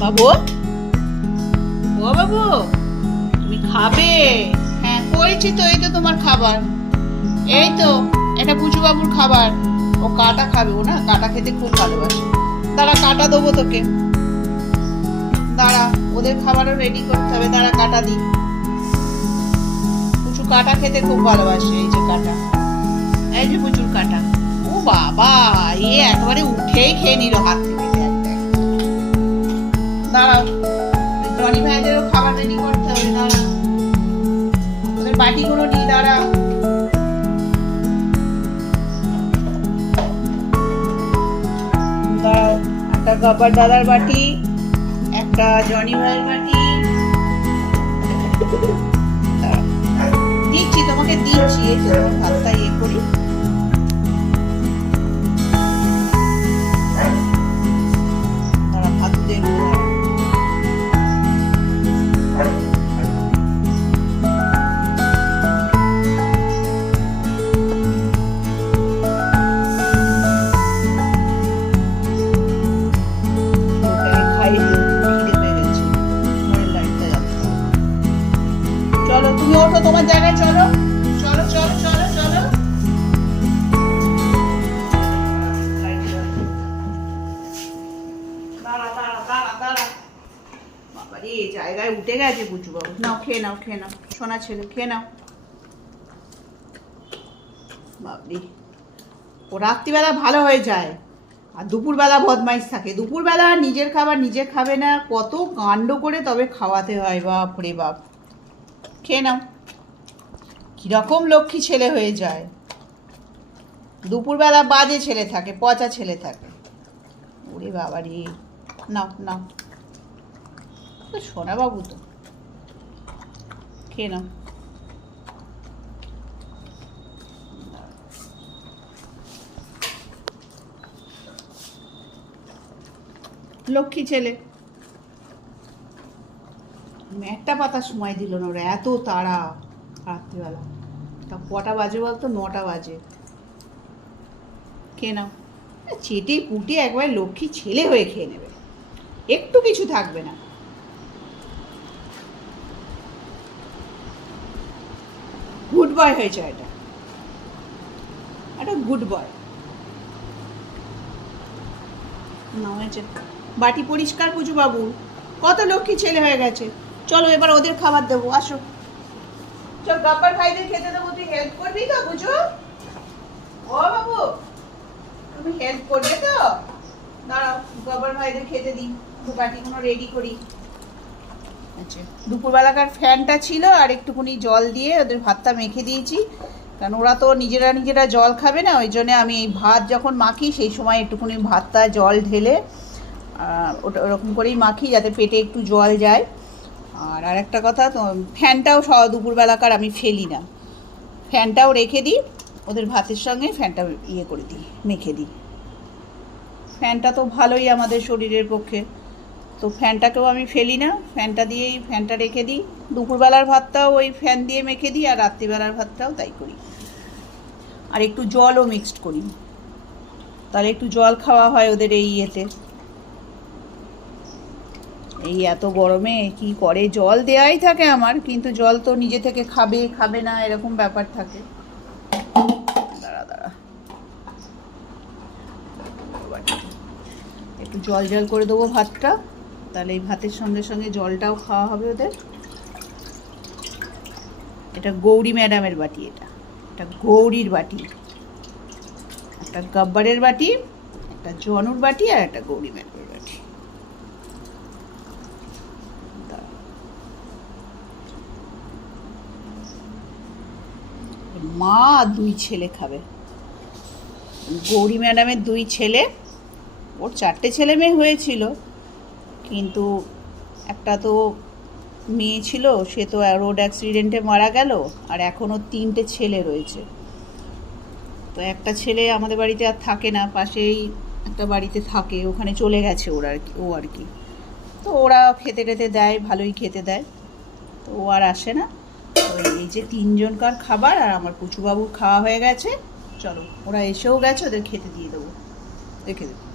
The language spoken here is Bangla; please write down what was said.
বাবু? ও বাবু, তুমি খাবে? হ্যাঁ করেছি তো, এই তো তোমার খাবার। এই তো, এটা পুচু বাবুর খাবার। ও কাটা খাবে, ও না, কাটা খেতে খুব ভালোবাসে। দাঁড়া, কাটা দেবো তোকে। দাঁড়া, ওদের খাবারও রেডি করতে হবে। দাঁড়া, কাটা দিই। পুচু কাটা খেতে খুব ভালোবাসে, এই যে কাটা। এই যে পুচুর কাটা। ও বাবা, এ একবারে উঠেই খেয়ে নিল হাত বাটিগুলো নিয়ে দাঁড়া। একটা গব্বর দাদার বাটি একটা জনি ভাইয়ের বাটি। দিচ্ছি তোমাকে দিচ্ছি এই তো তোমার ভাতটা ইয়ে করি। বাবারে জায়গায় উঠে গেছে বুঝু বাবু নাও, খেয়ে নাও খেয়ে নাও। সোনা ছেলে, খেয়ে নাও। বাবরি ও রাত্রিবেলা ভালো হয়ে যায়। আর দুপুরবেলা বদমাইশ থাকে। দুপুরবেলা নিজের খাবার নিজে খাবে না। কত কাণ্ড করে তবে খাওয়াতে হয়। বাপ রে বাপ। খেয়ে নাও। কীরকম লক্ষ্মী ছেলে হয়ে যায়। দুপুরবেলা বাজে ছেলে থাকে, পচা ছেলে থাকে। ওরে বাবা রে নাও নাও। তো সোনা বাবু তো নাও। লক্ষ্মী ছেলে। একটা পাতা সময় দিল না ওরা, এত তাড়া রাত্রিবেলা। তা কটা বাজে বলতো? নটা বাজে। খেয়ে নাও। চেটে পুটে একবার লক্ষ্মী ছেলে হয়ে খেয়ে নেবে। একটু কিছু থাকবে না গুড বয় হয়েছে এটা। এটা গুড বয় বাটি পরিষ্কার পুজো বাবু কত লক্ষ্মী ছেলে হয়ে গেছে। চলো এবার ওদের খাবার দেবো, আসো। চল গাব্বার ভাইদের খেতে দেবো। তুই হেল্প করবি তো, বুঝো? ও বাবু, তুমি হেল্প করবে তো? দাঁড়াও গাব্বার ভাইদের খেতে দিই। বাটিগুলো রেডি করি। আচ্ছা। দুপুরবেলাকার ফ্যানটা ছিল আর একটুখানি জল দিয়ে ওদের ভাতটা মেখে দিয়েছি। কারণ ওরা তো নিজেরা নিজেরা জল খাবে না, ওই জন্য আমি এই ভাত যখন মাখি, সেই সময় একটুখানি ভাতটা জল ঢেলে ওটা ওরকম করেই মাখি যাতে পেটে একটু জল যায়। আর আরেকটা কথা, তো ফ্যানটাও সব দুপুরবেলাকার আমি ফেলি না। ফ্যানটাও রেখে দিই, ওদের ভাতের সঙ্গে ফ্যানটা ইয়ে করে দিই, মেখে দিই। ফ্যানটা তো ভালোই আমাদের শরীরের পক্ষে। তো ফ্যানটাকেও আমি ফেলি না। ফ্যানটা দিয়েই ফ্যানটা রেখে দিই। দুপুরবেলার ভাতটাও ওই ফ্যান দিয়ে মেখে দিই, আর রাত্রিবেলার ভাতটাও তাই করি। আর একটু জলও মিক্সড করি। তাহলে একটু জল খাওয়া হয় ওদের এই ইয়েতে। এই এত গরমে কি করে? জল দেয়াই থাকে আমার, কিন্তু জল তো নিজে থেকে খাবে খাবে না, এরকম ব্যাপার থাকে। দাঁড়া দাঁড়া। একটু জল জল করে দেবো ভাতটা। তাহলে এই ভাতের সঙ্গে সঙ্গে জলটাও খাওয়া হবে ওদের। এটা গৌরী ম্যাডামের বাটি এটা। এটা গৌরীর বাটি। একটা গব্বরের বাটি, একটা জনুর বাটি আর একটা গৌরী ম্যাডামের বাটি। মা দুই ছেলে খাবে। গৌরী ম্যাডামের দুই ছেলে। ওর চারটে ছেলে মেয়ে হয়েছিল। কিন্তু একটা তো মেয়ে ছিল, সে তো রোড অ্যাক্সিডেন্টে মারা গেল, আর এখনও তিনটে ছেলে রয়েছে। তো একটা ছেলে আমাদের বাড়িতে আর থাকে না, পাশেই একটা বাড়িতে থাকে, ওখানে চলে গেছে ওরা আর কি, ও আর কি। তো ওরা খেতে টেতে দেয়, ভালোই খেতে দেয়। তো ও আর আসে না। এই যে তিনজনকার খাবার, আর আমার কুচুবাবুর খাওয়া হয়ে গেছে। চলো, ওরা এসেও গেছে, ওদের খেতে দিয়ে দেবো। রেখে দেবো।